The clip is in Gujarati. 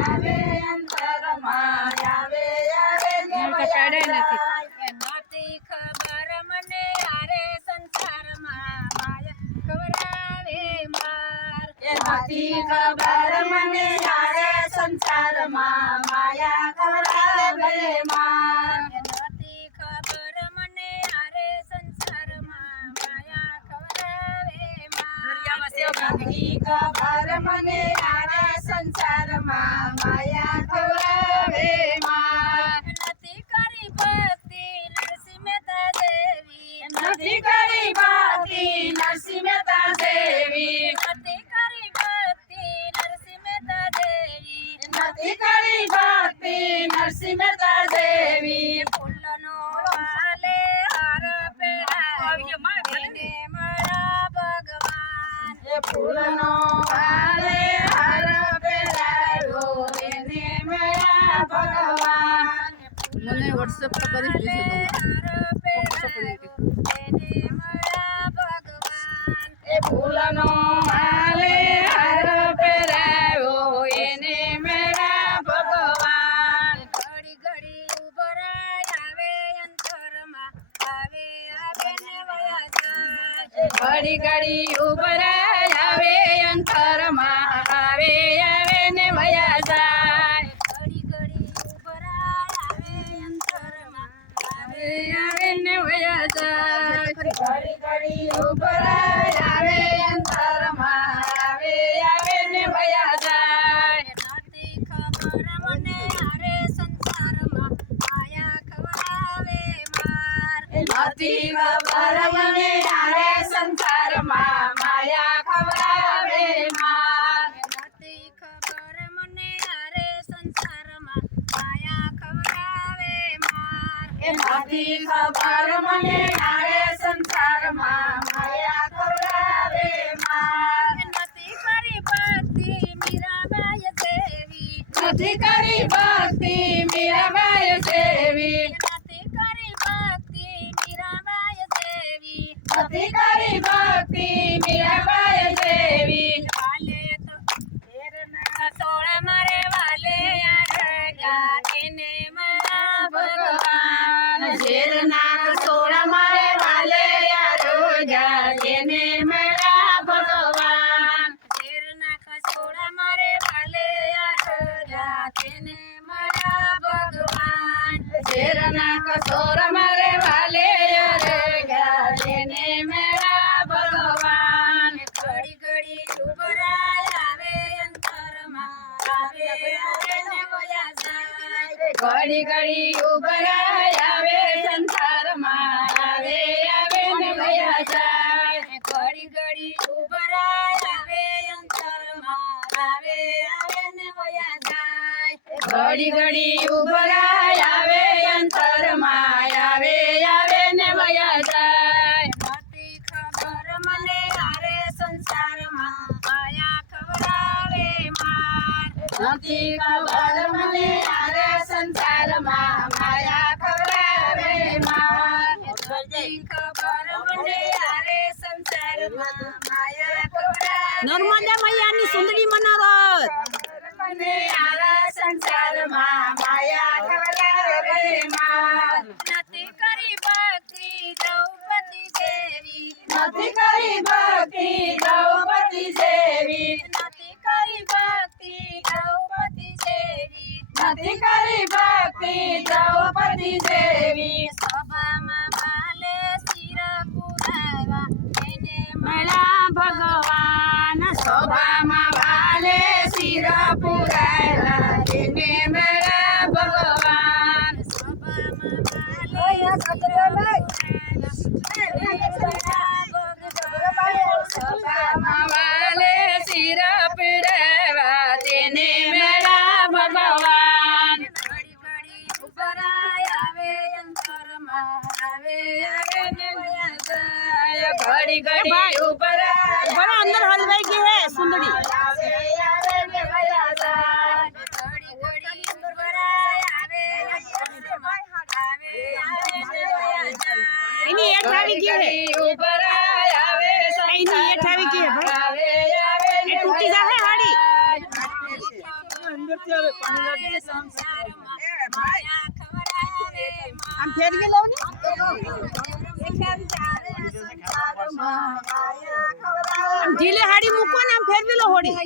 આવે અંતરમાં આવે આવે ને નથી ખબર મને આરે સંસારમાં માયા ખવડાવે માર નથી ખબર મને આરે સંસારમાં માયા ખવડાવે માર નથી ખબર મને આરે સંસારમાં માયા ખવડાવે માર નથી ખબર મને આરે સંસારમાં માયા ખવડાવે માર નથી કરી ભક્તિ નરસિંહ મહેતા દેવી નથી કરી ભક્તિ નરસિંહ મહેતા દેવી નથી કરી ભક્તિ નરસિંહ મહેતા દેવી નથી કરી ભક્તિ નરસિંહ મહેતા દેવી ફૂલનો વાલે હાર પહેરાવીને મળ્યા ભગવાન એ ફૂલનો હારે હાર પહેરાવ્યો એને મળ્યા ભગવાન મને WhatsApp પર કરી દીધું એ ફૂલનો હારે હાર પહેરાવ્યો એને મળ્યા ભગવાન ઘડી ઘડી ઉભરાય આવે અંતરમાં આવે આવે ને વયા જાય ઘડી ઘડી ઉભરાય આવે અંતરમાં આવે આવે ને વયા જાય ઘડી ઘડી ઉભરાય આવે અંતરમાં આવે આવે ને વયા જાય ઘડી ઘડી ઉભરાય આવે અંતરમાં આવે આવે ને વયા જાય નથી ખબર મને આરે સંસારમાં માયા ખવડાવે માર નથી ખબર મને આરે સંસારમાં માયા ખવડાવે માર નથી ખબર મને આરે સંસારમાં માયા ખવડાવે માર નથી ખબર મને આરે સંસારમાં માયા ખવડાવે માર નથી કરી ભક્તિ મીરાબાઈ દેવી નથી કરી ભક્તિ મીરાબાઈ દેવી નથી કરી ભક્તિ મીરાબાઈ દેવી નથી કરી ભક્તિ મીરાબાઈ દેવી વાલે તો ઘેરના સોળ મારે વાલે આરગા તેને મારા ભગવાન ઝેરના સોળા મારે વાલે આરોગ્યા જેને મળ્યા ભગવાન ઘેરના ખસોડા મારે વાલે આરગા તેને મારા ભગવાન ઝેરના કસોર મારે વાલે આરોગ્યા જેને મળ્યા ભગવાન ઘડી ઘડી ઉભરાય આવે અંતરમાં આવે આવે ને વયા જાય ઘડી ઘડી ઉભરાય આવે સંસારમાં આવે આવે ને વયા જાય ઘડી ઘડી ઉભરાય આવે અંતરમાં આવે આવે ને વયા જાય ઘડી ઘડી ઉભરાય આવે અંતરમાં આવે આવે ને વયા જાય નથી ખબર મને આરે સંસારમાં માયા ખવડાવે માર નથી ખબર મને આરે સંસારમાં માયા ખવડાવે માર નથી ખબર મને આરે સંસારમાં માયા ખવડાવે નર્મદા મૈયાની સુંદરી મનોરથ મને આરા સંસારમાં માયા ખવડાવે માર નથી કરી ભક્તિ દ્રૌપદી દેવી નથી કરી ભક્તિ દ્રૌપદી દેવી નથી કરી ભક્તિ દ્રૌપદી દેવી નથી કરી ભક્તિ દ્રૌપદી દેવી સભામાં બાલે શિર પુરાવા એને મળ્યા ભગવાન શોભામાં વાલે શિર પુરાયેલા તેને મળ્યા ભગવાન સભામાં બાલે શોભામાં વાલે શિર પુરાવા તેને મળ્યા ભગવાન ઘડી ઘડી ઉભરાય આવે અંતરમાં આવે આવે ને વયા જાય ઘડી ઘડી ઉભરાય બड़ा अंदर हलवाई की है सुंदरी આવે આવે ને વયા જાય ઘડી ઘડી આમ ફેરવી લઉં ને આમ ઢીલે હાડી મૂકો ને આમ ફેરવી લો હોડી